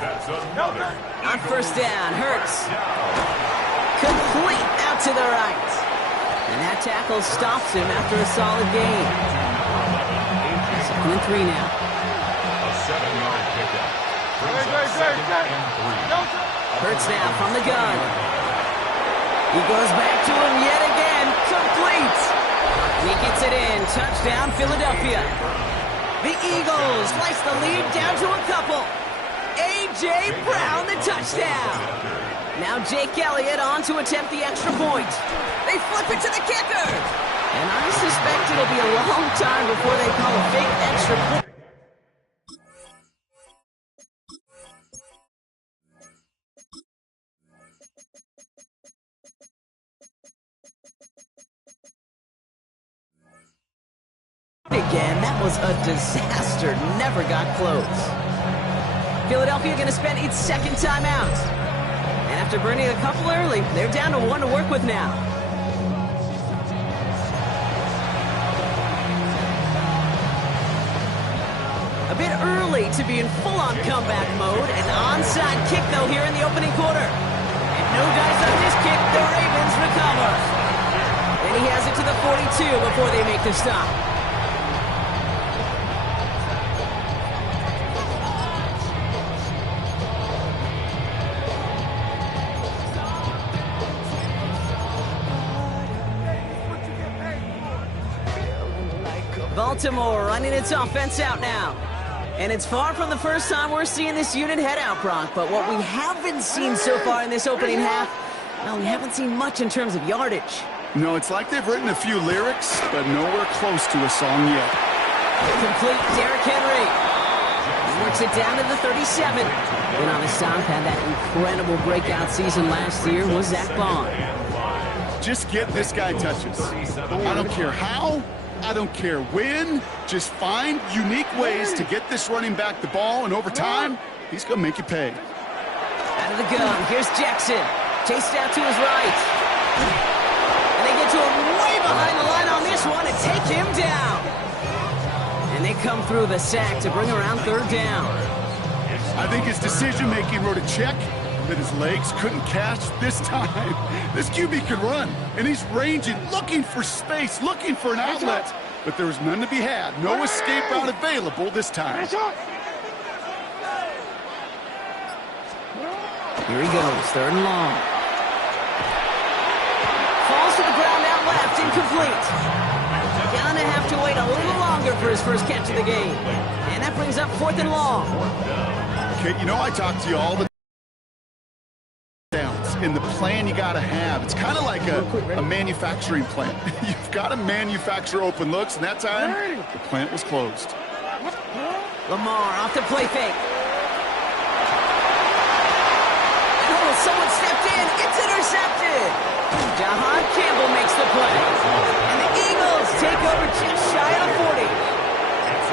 On first down, Hurts. Complete out to the right. And that tackle stops him after a solid gain. 2nd and 3 now. A 7-yard pickup. Hurts now from the gun. He goes back to him yet again. Complete. He gets it in. Touchdown, Philadelphia. The Eagles slice the lead down to a couple. A.J. Brown, the touchdown. Now Jake Elliott on to attempt the extra point. They flip it to the kicker. And I suspect it'll be a long time before they call a fake extra point. Again, that was a disaster. Never got close. Philadelphia going to spend its second timeout. And after burning a couple early, they're down to 1 to work with now. A bit early to be in full-on comeback mode. An onside kick, though, here in the opening quarter. And no dice on this kick. The Ravens recover. And he has it to the 42 before they make the stop. Baltimore running its offense out now. And it's far from the first time we're seeing this unit head out, Brock. But what we haven't seen so far in this opening half, well, we haven't seen much in terms of yardage. No, it's like they've written a few lyrics, but nowhere close to a song yet. Complete Derrick Henry. He works it down to the 37. And on his side, had that incredible breakout season last year was Zach Bond. Just get this guy touches. I don't care how. I don't care when. Just find unique ways to get this running back the ball, and over time, he's going to make you pay. Out of the gun, here's Jackson. Chased out to his right. And they get to him way behind the line on this one and take him down. And they come through the sack to bring around 3rd down. I think his decision-making wrote a check that his legs couldn't catch this time. This QB can run, and he's ranging, looking for space, looking for an outlet. But there was none to be had. No escape route available this time. Here he goes, 3rd and long. Falls to the ground out left, incomplete. Gonna have to wait a little longer for his first catch of the game. And that brings up 4th and long. Okay, you know I talk to you all the in the plan you got to have. It's kind of like a manufacturing plant. You've got to manufacture open looks, and that time, the plant was closed. Lamar off the play fake. Oh, someone stepped in. It's intercepted. Jahan Campbell makes the play. And the Eagles take over just shy of the 40.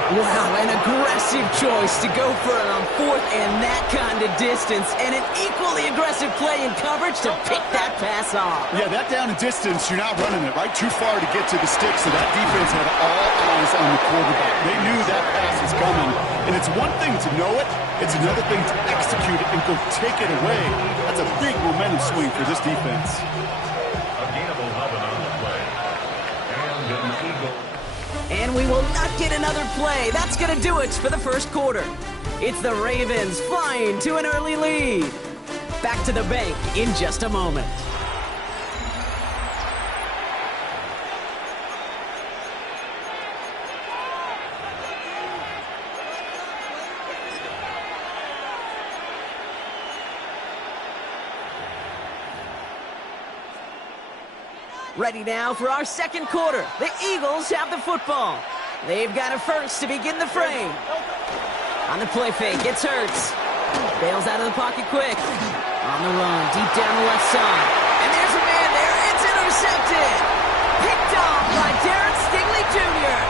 Wow, an aggressive choice to go for it on 4th and that kind of distance, and an equally aggressive play in coverage to pick that pass off. Yeah, that down and distance, you're not running it, right? Too far to get to the stick, so that defense had all eyes on the quarterback. They knew that pass was coming, and it's one thing to know it, it's another thing to execute it and go take it away. That's a big momentum swing for this defense. A gain of 11 on the play. And an Eagle. And we will not get another play. That's going to do it for the first quarter. It's the Ravens flying to an early lead. Back to the bank in just a moment. Ready now for our second quarter. The Eagles have the football. They've got it first to begin the frame. On the play fake, it's Hurts. Bails out of the pocket quick. On the run, deep down the left side. And there's a man there. It's intercepted. Picked off by Darren Stingley Jr.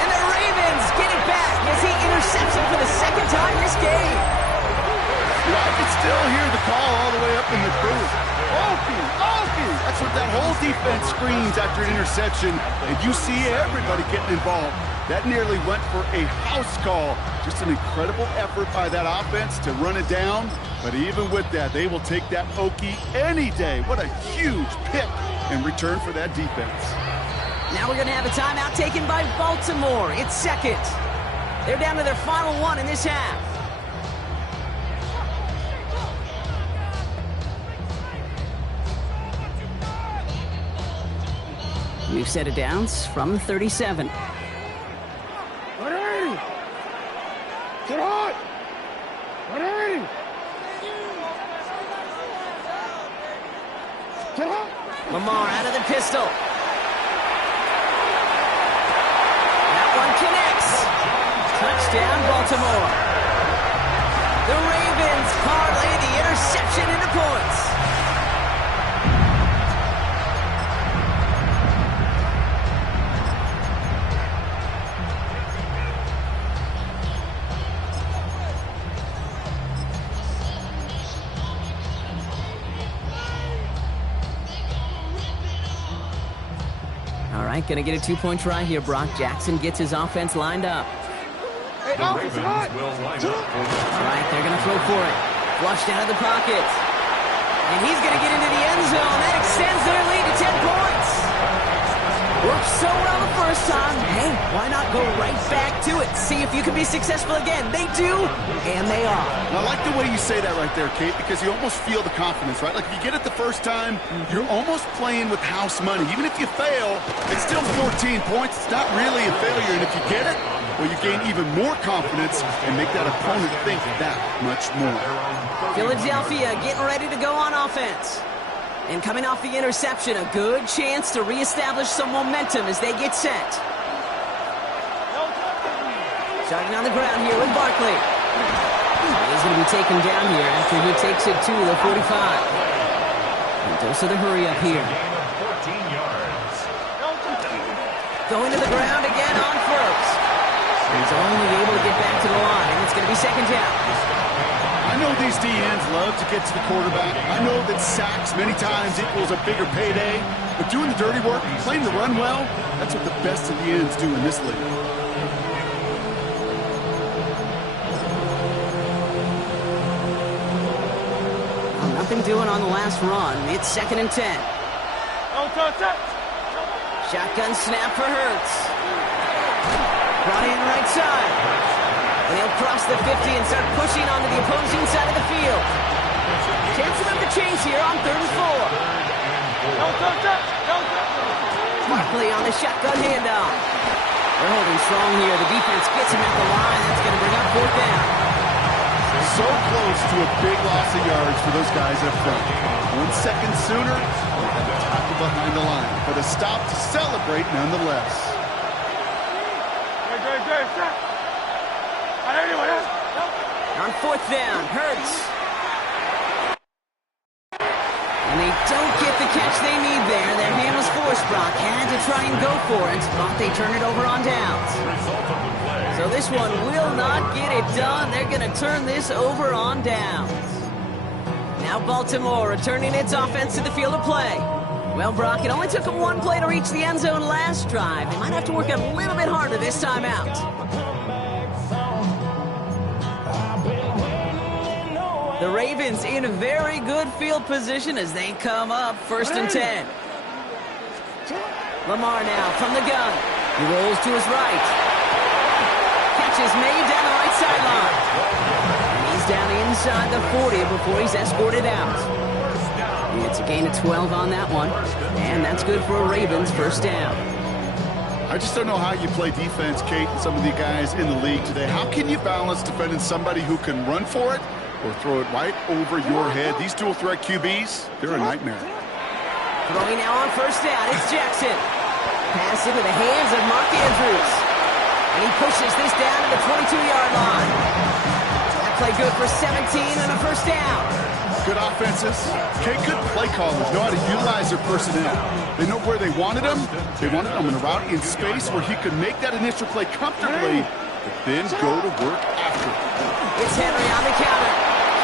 And the Ravens get it back as he intercepts him for the second time this game. Yeah, I can still hear the call all the way up in the booth. Okie! That's what that whole defense screams after an interception, and you see everybody getting involved. That nearly went for a house call. Just an incredible effort by that offense to run it down. But even with that, they will take that Okie any day. What a huge pick in return for that defense. Now we're going to have a timeout taken by Baltimore. It's second. They're down to their final one in this half. We've set it down from 37. Get hot! Get hot! Lamar out of the pistol. That one connects. Touchdown, Baltimore. The Ravens parlay the interception into points. Going to get a two-point try here. Brock Jackson gets his offense lined up. The Ravens will line up for the All right, they're going to throw for it. Flushed out of the pocket. And he's going to get into the end zone. That extends their lead to 10 points. Worked so well the first time. Hey, why not go right back to it? See if you can be successful again. They do, and they are. I like the way you say that right there, Kate, because you almost feel the confidence, right? Like if you get it the first time, you're almost playing with house money. Even if you fail, it's still 14 points. It's not really a failure. And if you get it, well, you gain even more confidence and make that opponent think that much more. Philadelphia getting ready to go on offense. And coming off the interception, a good chance to reestablish some momentum as they get set. Starting on the ground here with Barkley. He's going to be taken down here after he takes it to the 45. And dose of the hurry up here. Going to the ground again on first. He's only able to get back to the line. It's going to be second down. I know these DNs love to get to the quarterback. I know that sacks many times equals a bigger payday. But doing the dirty work, playing the run well, that's what the best of the ends do in this league. Well, nothing doing on the last run. It's second and 10. Shotgun snap for Hurts. Brought in right side. And he'll cross the 50 and start pushing onto the opposing side of the field. Chance of the chase here on 3rd and 4. Barkley on the shotgun handoff. They're holding strong here. The defense gets him at the line. That's going to bring up 4th down. So close to a big loss of yards for those guys up front. 1 second sooner, they had to tackle behind the line. But a stop to celebrate nonetheless. On 4th down, Hurts. And they don't get the catch they need there. Their hand was forced. Brock had to try and go for it, but they turn it over on downs. So this one will not get it done. They're going to turn this over on downs. Now Baltimore returning its offense to the field of play. Well, Brock, it only took them one play to reach the end zone last drive. They might have to work a little bit harder this time out. The Ravens in a very good field position as they come up 1st and 10. Lamar now from the gun. He rolls to his right. Catch is made down the right sideline. And he's down inside the 40 before he's escorted out. It's a gain of 12 on that one. And that's good for a Ravens 1st down. I just don't know how you play defense, Kate, and some of the guys in the league today. How can you balance defending somebody who can run for it or throw it right over your head? These dual threat QBs, they're a nightmare. Throwing now on 1st down, it's Jackson. Pass into the hands of Mark Andrews. And he pushes this down to the 22-yard line. That play good for 17 and a 1st down. Good offenses. Okay, good play callers know how to utilize their personnel. They know where they wanted them. They wanted them in a route in space where he could make that initial play comfortably, but then go to work after. It's Henry on the counter.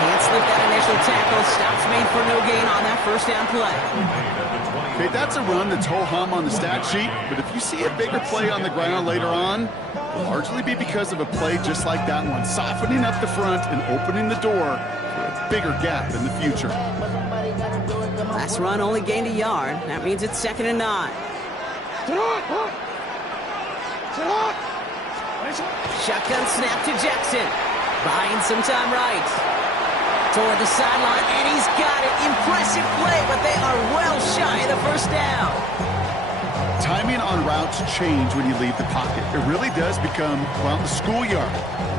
Can't slip that initial tackle. Stops made for no gain on that 1st down play. Okay, that's a run that's ho-hum on the stat sheet, but if you see a bigger play on the ground later on, it'll largely be because of a play just like that one, softening up the front and opening the door for a bigger gap in the future. Last run only gained a yard. That means it's 2nd and 9. Shotgun snap to Jackson. Buying some time right. Toward the sideline, and he's got it. Impressive play, but they are well shy of the first down. Timing on routes change when you leave the pocket. It really does become, well, the schoolyard.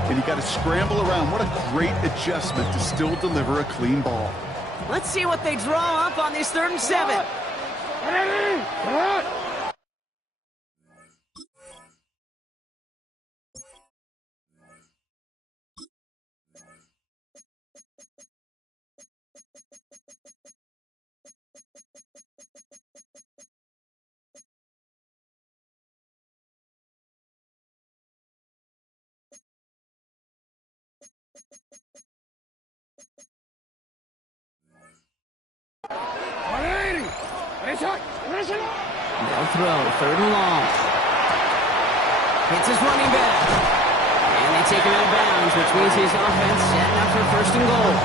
And you got to scramble around. What a great adjustment to still deliver a clean ball. Let's see what they draw up on this 3rd and 7. They'll throw, 3rd and long. Hits his running back. And they take him out of bounds, which means his offense setting up for 1st and goal.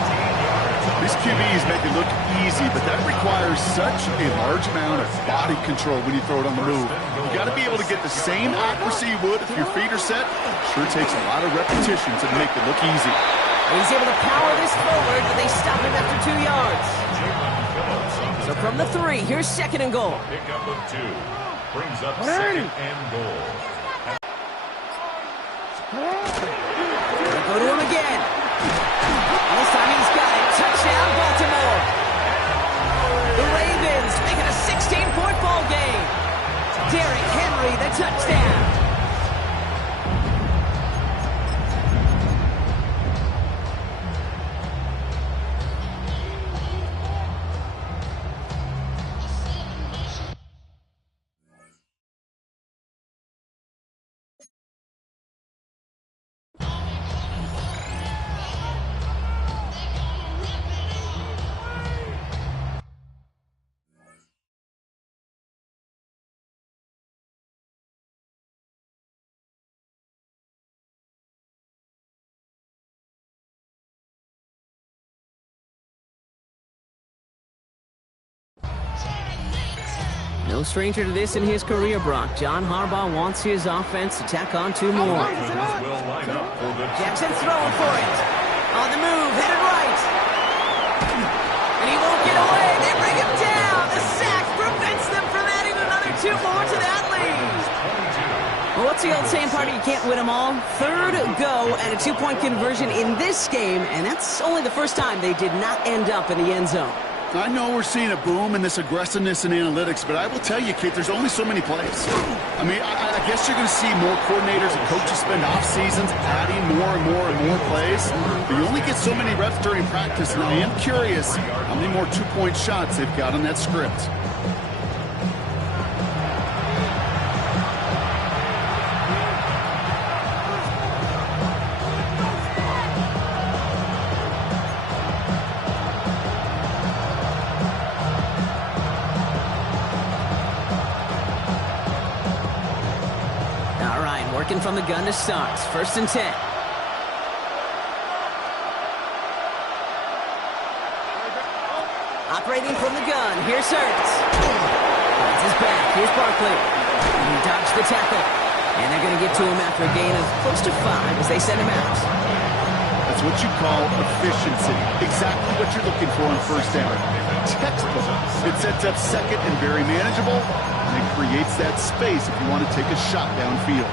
These QBs make it look easy, but that requires such a large amount of body control when you throw it on the move. You got to be able to get the same accuracy you would if your feet are set. Sure takes a lot of repetition to make it look easy. He's able to power this forward, but they stop him after 2 yards. So from the 3, here's 2nd and goal. Pickup of 2 brings up 2nd and goal. Go to him again. This time he's got it. Touchdown, Baltimore. The Ravens make it a 16-point ball game. Derrick Henry, the touchdown. No stranger to this in his career, Brock. John Harbaugh wants his offense to tack on 2 more. Jackson throwing for it. On the move, headed right. And he won't get away. They bring him down. The sack prevents them from adding another 2 more to that lead. Well, what's the old saying, partner? You can't win them all. 3rd go and a 2-point conversion in this game, and that's only the first time they did not end up in the end zone. I know we're seeing a boom in this aggressiveness in analytics, but I will tell you, Kate, there's only so many plays. I mean, I guess you're going to see more coordinators and coaches spend off seasons adding more and more and more plays, but you only get so many reps during practice, and I am curious how many more 2-point shots they've got on that script. From the gun to start. 1st and 10. Operating from the gun. Here's Hurts. Finds his back. Here's Barkley. He dodged the tackle. And they're going to get to him after a gain of close to 5 as they send him out. That's what you call efficiency. Exactly what you're looking for on 1st down. Textbook. It sets up 2nd and very manageable, and it creates that space if you want to take a shot downfield.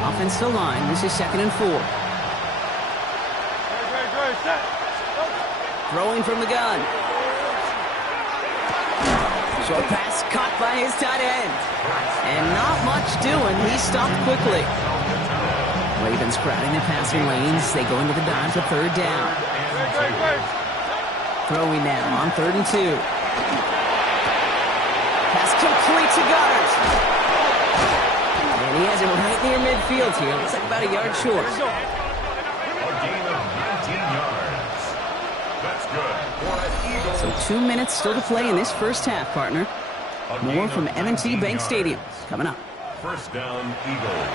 Offensive line. This is 2nd and 4. Throwing from the gun. Short pass caught by his tight end. And not much doing. He stopped quickly. Ravens crowding the passing lanes. They go into the dime for 3rd down. Throwing now on 3rd and 2. Pass complete to Goddard. And he has it right near midfield here. Looks like about a yard short. A gain of 19 yards. The good for an Eagle. So 2 minutes still to play in this first half, partner. A More gain from of M&T 19 Bank yards. Stadium coming up. First down, Eagles.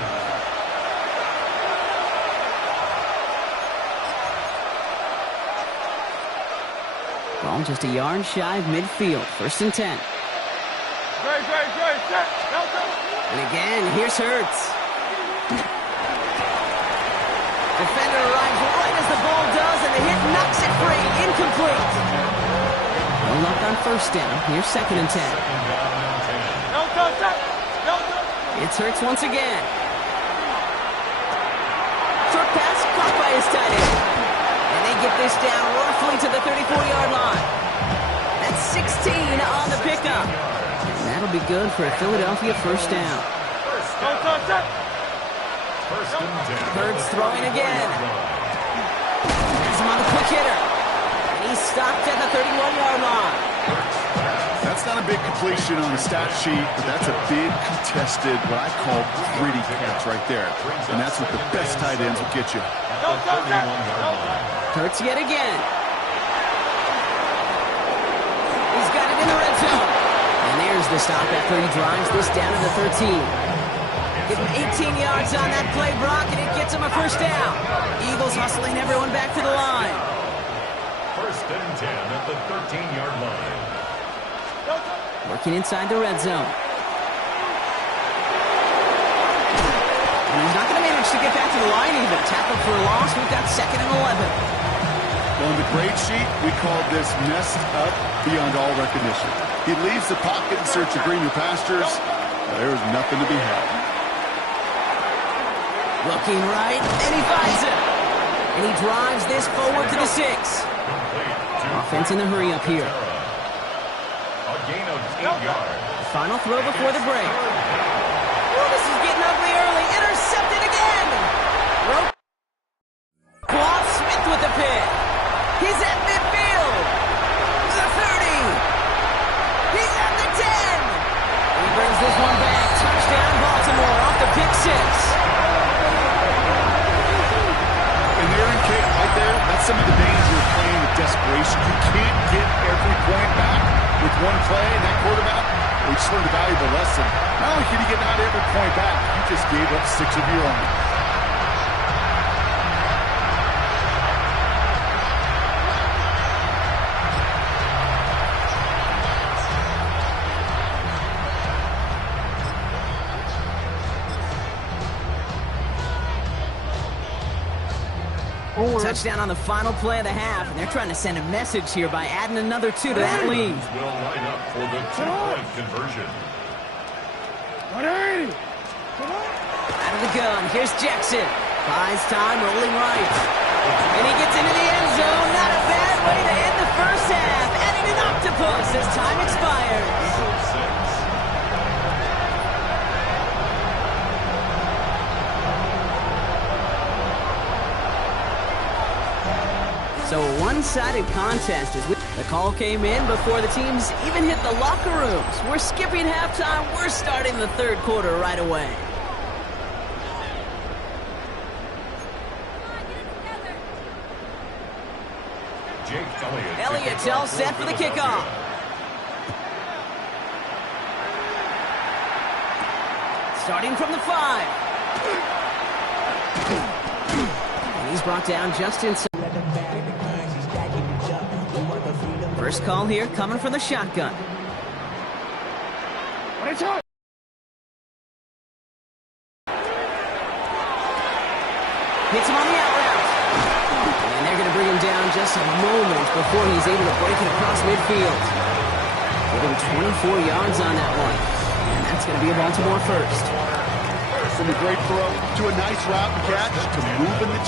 Ball just a yard shy of midfield. First and 10. And again, here's Hurts. Defender arrives right as the ball does, and the hit knocks it free. Incomplete. No luck on first down. Here's second and 10. It's Hurts once again. Short pass caught by his tight end. And they get this down roughly to the 34-yard line. That's 16 on the pickup. And that'll be good for a Philadelphia first down. First and 10. Hurts throwing again. Has him on the quick hitter. And he's stopped at the 31-yard line. That's not a big completion on the stat sheet, but that's a big contested, what I call gritty catch right there. And that's what the best tight ends will get you. At the 31-yard line. Hurts yet again. He's got it in the red zone. And there's the stop after he drives this down to the 13. Give him 18 yards on that play, Brock, and it gets him a first down. Eagles hustling everyone back to the line. First and 10 at the 13-yard line. Working inside the red zone. And he's not going to manage to get back to the line even. Tackled for a loss. We've got second and 11. On the grade sheet, we call this messed up beyond all recognition. He leaves the pocket in search of greener pastures. There's nothing to be had. Looking right, and he finds it. And he drives this forward to the 6. Offense in the hurry up here. A gain of 8 yards. Final throw before the break. Oh, this is getting ugly early. Intercepted again. Quad Smith with the pick. He's at midfield. The 30. He's at the 10. He brings this one back. Touchdown, Baltimore off the pick 6. And Aaron Kate, right there, that's some of the danger of playing with desperation. You can't get every point back with one play, and that quarterback, we just learned a valuable lesson. Not only can you get not every point back, you just gave up 6 of your own. Touchdown on the final play of the half, and they're trying to send a message here by adding another 2 to that lead. Will line up for the 2-point conversion. Out of the gun, here's Jackson. Buys time, rolling right. And he gets into the end zone. Not a bad way to end the first half. Adding an octopus as time expires. Eagle 6. So a one-sided contest as the call came in before the teams even hit the locker rooms. We're skipping halftime. We're starting the third quarter right away. Jake Elliott. Elliott's all set for the kickoff. Starting from the 5. And he's brought down just inside. First call here coming from the shotgun. Hits him on the out route. And they're going to bring him down just a moment before he's able to break it across midfield. Give him 24 yards on that one. And that's going to be a Baltimore first. From a great throw to a nice route and catch to moving the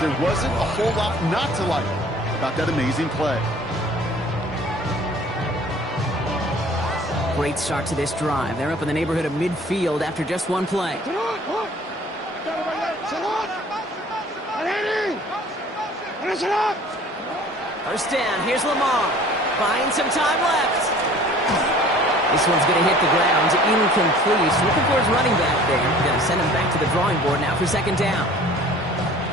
there wasn't a whole lot not to like about that amazing play. Great start to this drive. They're up in the neighborhood of midfield after just one play. First down, here's Lamar. Buying some time left. This one's going to hit the ground. Incomplete. Looking for his running back there. Going to send him back to the drawing board now for second down.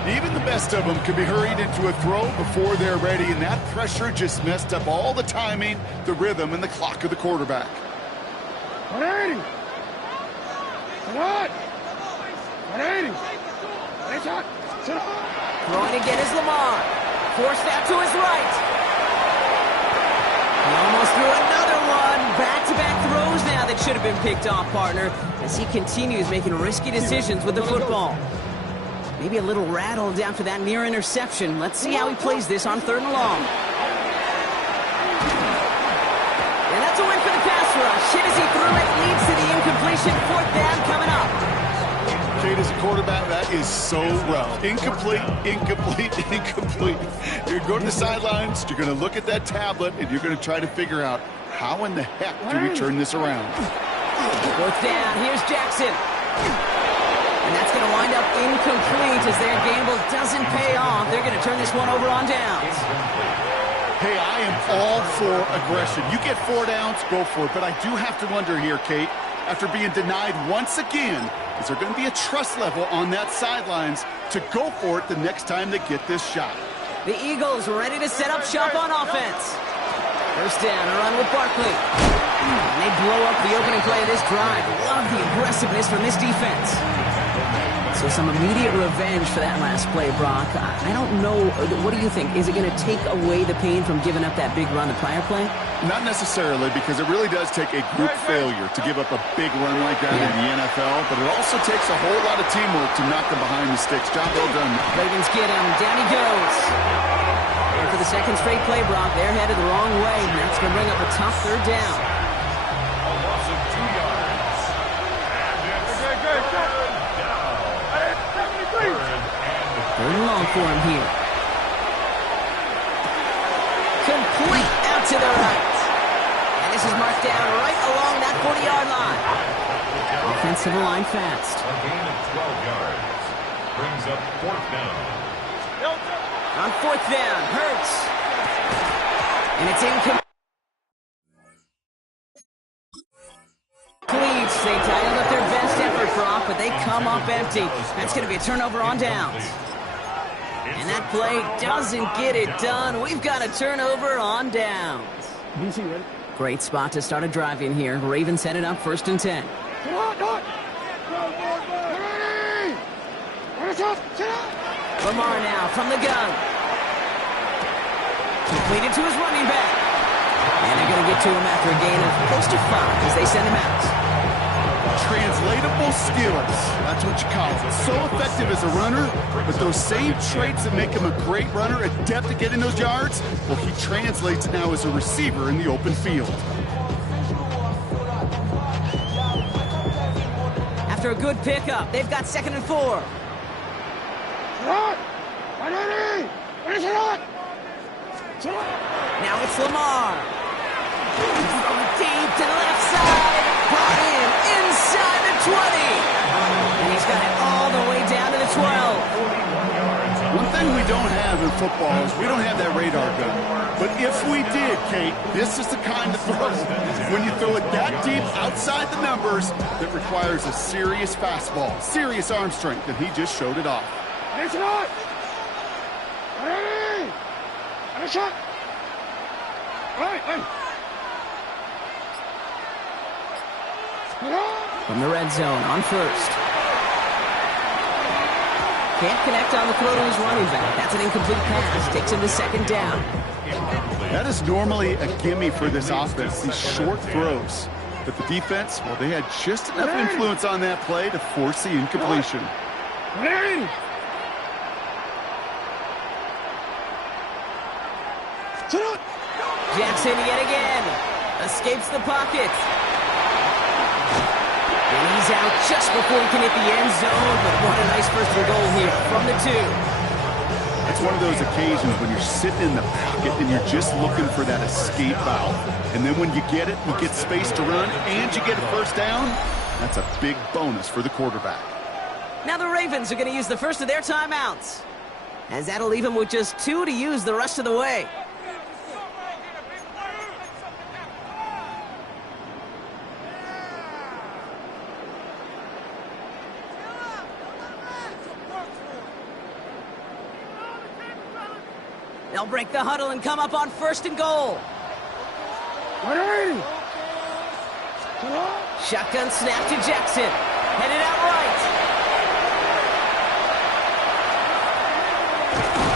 Even the best of them can be hurried into a throw before they're ready, and that pressure just messed up all the timing, the rhythm, and the clock of the quarterback. Throwing again is Lamar. Forced out to his right. He almost threw another one. Back-to-back throws now that should have been picked off, partner, as he continues making risky decisions with the football. Maybe a little rattled after that near interception. Let's see how he plays this on 3rd and long. And that's a win for the pass rush. Hit as he threw it, leads to the incompletion. 4th down coming up. Kate, as a quarterback, that is so rough. Incomplete, incomplete, incomplete. You're going to the sidelines, you're going to look at that tablet, and you're going to try to figure out how in the heck do we turn this around. 4th down, here's Jackson. And that's going to wind up incomplete as their gamble doesn't pay off. They're going to turn this one over on downs. Hey, I am all for aggression. You get 4 downs, go for it. But I do have to wonder here, Kate, after being denied once again, is there going to be a trust level on that sidelines to go for it the next time they get this shot? The Eagles ready to set up shop on offense. First down, a run with Barkley. And they blow up the opening play of this drive. Love the aggressiveness from this defense. So some immediate revenge for that last play, Brock. I don't know. What do you think? Is it going to take away the pain from giving up that big run the prior play? Not necessarily, because it really does take a group failure to give up a big run like that in the NFL, but it also takes a whole lot of teamwork to knock them behind the sticks. Job well done. Ravens get him. Down he goes. And for the second straight play, Brock, they're headed the wrong way, and that's going to bring up a tough 3rd down. A loss of 2 yards. Third and long for him here. Complete out to the right. And this is marked down right along that 40-yard line. Offensive line fast. A gain of 12 yards. Brings up 4th down. On 4th down, Hurts. And it's incomplete. They dialed up their best effort, Brock, but they come up empty. That's going to be a turnover on downs. And that play doesn't get it done. We've got a turnover on downs. Great spot to start a drive in here. Ravens headed up 1st and 10. Lamar now from the gun. Completed to his running back. And they're going to get to him after a gain of close to 5 as they send him out. Translatable skills. That's what you call it. So effective as a runner, but those same traits that make him a great runner, adept at getting those yards, well, he translates it now as a receiver in the open field. After a good pickup, they've got 2nd and 4. Now it's Lamar. Deep to the left side. Brought in inside the 20. And he's got it all the way down to the 12. One thing we don't have in football is we don't have that radar gun. But if we did, Kate, this is the kind of throw, when you throw it that deep outside the numbers, that requires a serious fastball, serious arm strength, and he just showed it off. From the red zone on 1st. Can't connect on the throw to his running back. That's an incomplete pass. Takes him to 2nd down. That is normally a gimme for this offense, these short throws. But the defense, well, they had just enough influence on that play to force the incompletion. Jackson yet again. Escapes the pocket. And he's out just before he can hit the end zone. But what a nice first and goal here from the 2. It's one of those occasions when you're sitting in the pocket and you're just looking for that escape valve. And then when you get it, you get space to run, and you get a first down, that's a big bonus for the quarterback. Now the Ravens are going to use the first of their timeouts, as that'll leave them with just 2 to use the rest of the way. They'll break the huddle and come up on 1st and goal. Shotgun snap to Jackson. Headed out right.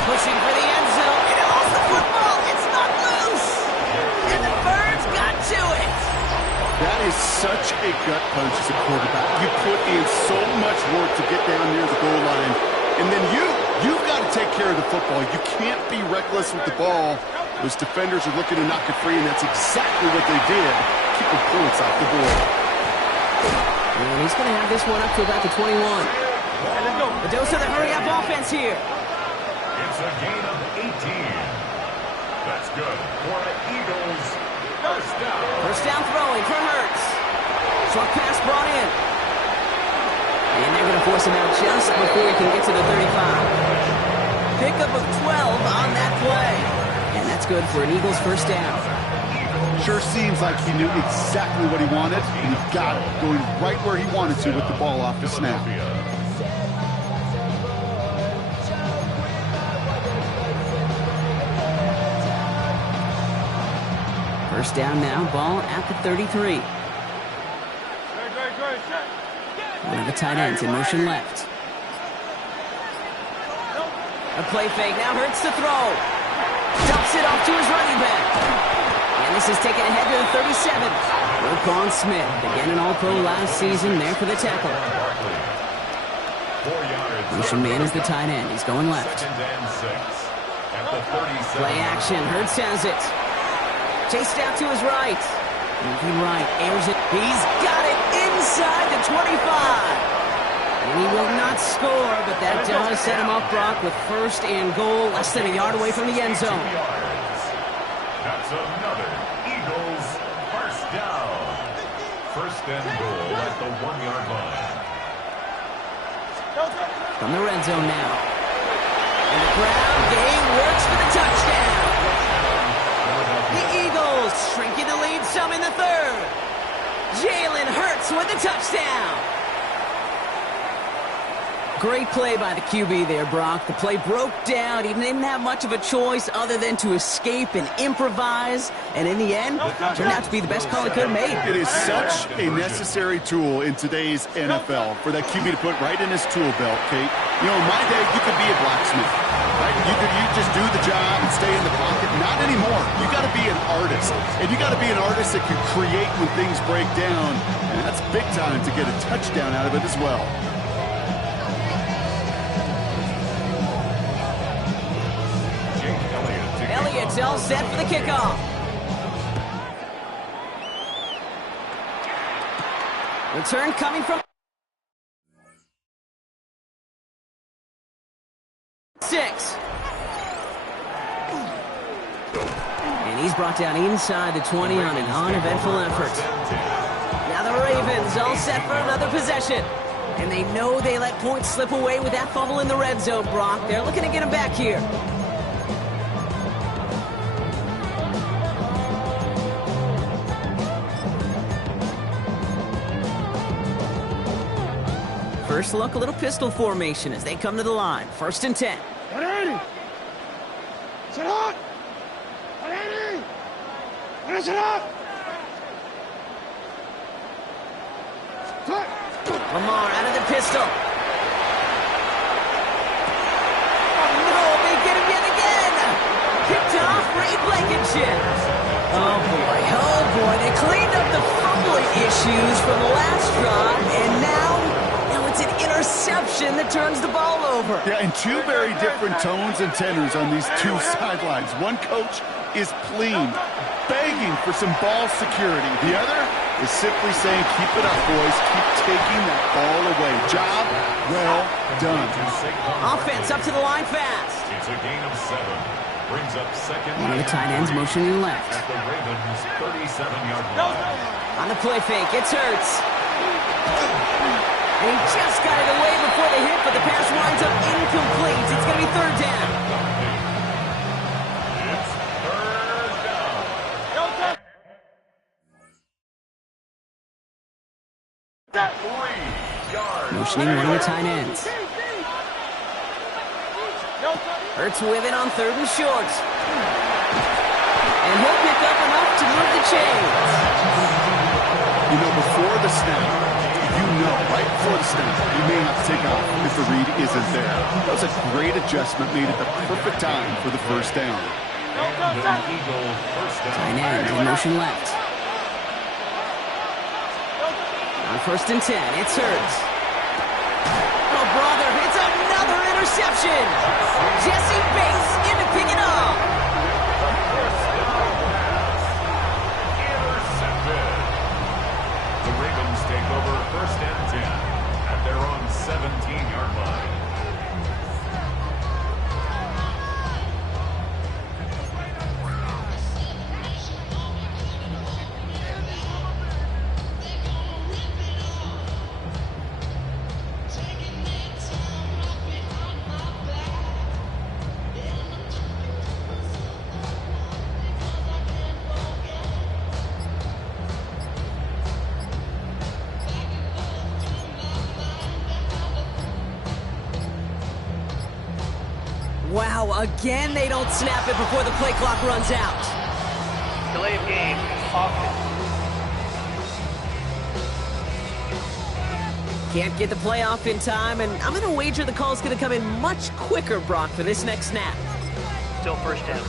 Pushing for the end zone. It lost the football. It's not loose. And the Birds got to it. That is such a gut punch as a quarterback. You put in so much work to get down near the goal line. And then you've got to take care of the football. You can't be reckless with the ball. Those defenders are looking to knock it free, and that's exactly what they did. Keeping points off the board. And he's going to have this one up to about the 21. A dose of the hurry-up offense here. It's a gain of 18. That's good for the Eagles. First down. First down throwing for Hurts. Short pass brought in. And they're going to force him out just before he can get to the 35. Pickup of 12 on that play. And that's good for an Eagles first down. Sure seems like he knew exactly what he wanted, and he got it, going right where he wanted to with the ball off the snap. First down now, ball at the 33. One of the tight ends in motion left. A play fake, now Hurts to throw. Dumps it off to his running back. And this is taken ahead to the 37. Roquan Smith, again an All-Pro last season, there for the tackle. Motion man is the tight end, he's going left. Play action, Hurts has it. Chased out to his right. Moving right, airs it. He's got it inside the 25. And he will not score, but that does set him up, Brock, with 1st and goal, less than a yard away from the end zone. That's another Eagles first down. 1st and goal at the 1-yard line. From the red zone now. And the ground game works for the touchdown. The Eagles shrinking the lead some in the 3rd. Jalen Hurts with the touchdown. Great play by the QB there, Brock. The play broke down. He didn't have much of a choice other than to escape and improvise. And in the end, turned out to be the best call he could have made. It is such a necessary tool in today's NFL for that QB to put right in his tool belt, Kate. You know, in my day, you could be a blacksmith, right? You just do the job and stay in the pocket. Not anymore. You got to be an artist. And you got to be an artist that can create when things break down. And that's big time to get a touchdown out of it as well. Elliott's all set for the kickoff. Return coming from 6. And he's brought down inside the 20 on an uneventful effort. Now the Ravens all set for another possession. And they know they let points slip away with that fumble in the red zone, Brock. They're looking to get him back here. First look, a little pistol formation as they come to the line. 1st and 10. Ready. Set up. Ready. Set up. Lamar out of the pistol. Oh no, they get him yet again. Picked off Ray Blankenship. Oh boy, they cleaned up the fumbling issues from the last drive, and now it's an interception that turns the ball over. Yeah, and 2 very different tones and tenors on these 2 sidelines. One coach is pleading, begging for some ball security. The other is simply saying, keep it up, boys. Keep taking that ball away. Job Well done. Offense up to the line fast. It's a gain of 7. Brings up second. One of the tight ends motioning left. At the Ravens' 37-yard line. On the play fake, it's Hurts. And he just got it away before the hit, but the pass winds up incomplete. It's going to be third down. It's third down. 3 yards. Motioning one of the tight ends. Hurts with it on third and short. And he'll pick up enough to move the chains. You know, before the snap, right before the snap, you may have to take off if the read isn't there. That was a great adjustment made at the perfect time for the first down. And an Eagle first down. Tight end in motion left. On first and 10, it's Hurts. Oh, brother, it's another interception. Jesse Bates in to pick it up. First down pass. Intercepted. The Ravens take over first and 10 at their own 17-yard line. Wow, again they don't snap it before the play clock runs out. Delay of game, offense. Can't get the play off in time, and I'm going to wager the call's going to come in much quicker, Brock, for this next snap. Still first down.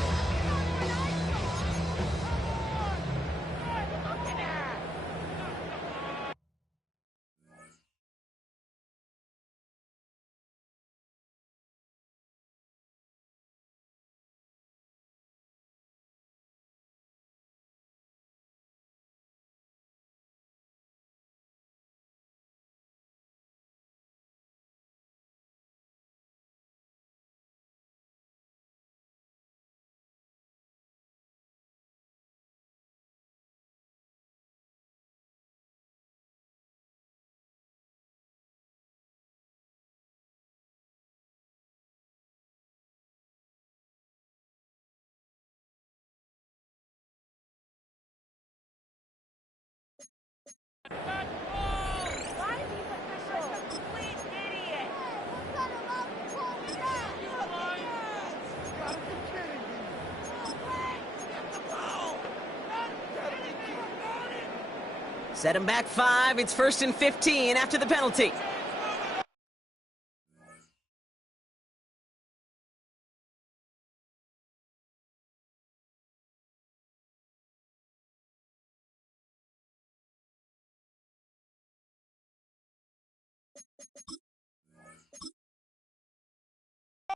Set him back 5. It's first and 15 after the penalty.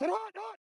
Sit hot, hot.